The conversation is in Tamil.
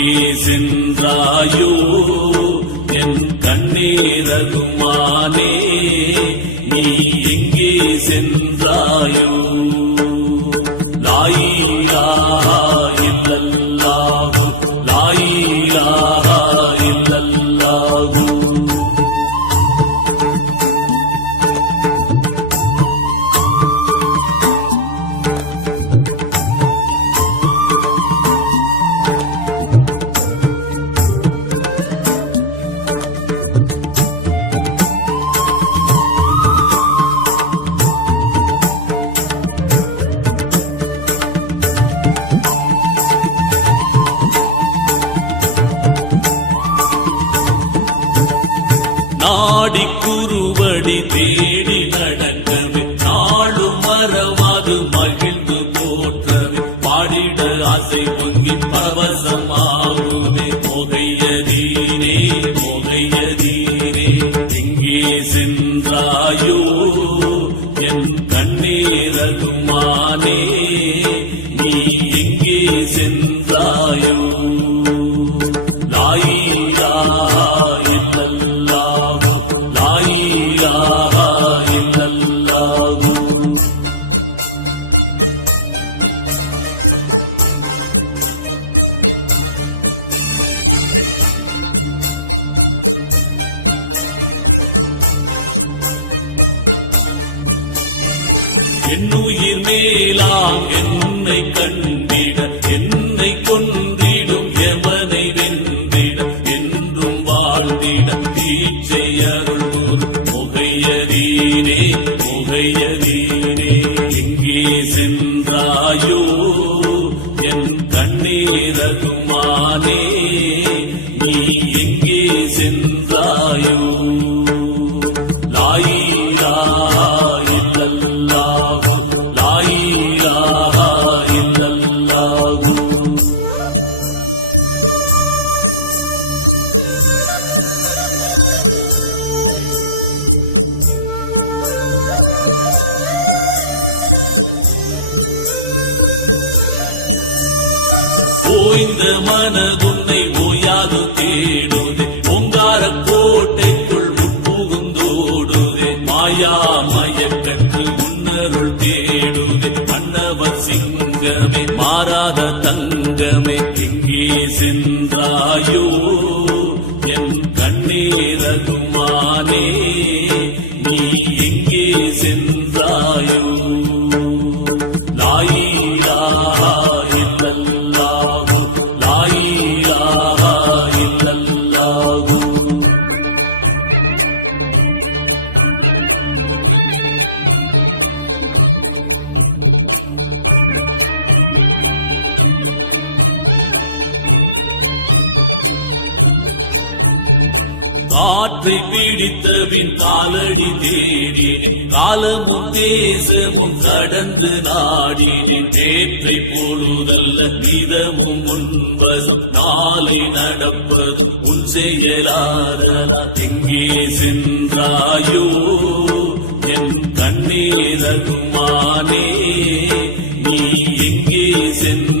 எங்கே சென்றாயோ என் கண்ணீரகுமானே நீ எங்கே சென்றாயோ? நாடி குருவடி தேடி நடக்கவே நாளும் மறவாது மகிழ்ந்து போற்றவே. பாடிட ஆசை பொங்கி பரவசமாகுமே. புகையதீனே புகையதீனே எங்கே சென்றாயோ என் கண்ணீரகுமானே நீ எங்கே சென்ற என்னுயிர் மேலா என்னை கண்டிட என்னை கொன்றிடும் எவனை வென்றிட என்றும் வாழ்ந்திட. தீச்சை அருள் முகையதீனே முகையதீனே எங்கே சென்றாயோ என் கண்ணீரகுமானே ஓய்ந்த மனதுன்னை ஓயாது தேடுதே. பொங்கார கோட்டைக்குள் உட்புகுந்தோடுதே மாயா மயக்கற்று முன்னருள் தேடுதே. மன்னவர் சிங்கமே மாறாத தங்கமே எங்கே சென்றாயோ? என் கண்ணீரகுமானே நீ எங்கே சென்றாயோ? காற்றை பிடித்தவின் காலடி தேடினேன். காலமும் தேசமும் கடந்து நாடினேன். நேற்றை பொழுதல்ல நிதமும் முன்பதும் நாளை நடப்பதும் உன் செயலாதலா எங்கே சென்றாயோ? என் கண்ணீரகுமானே நீ எங்கே சென்ற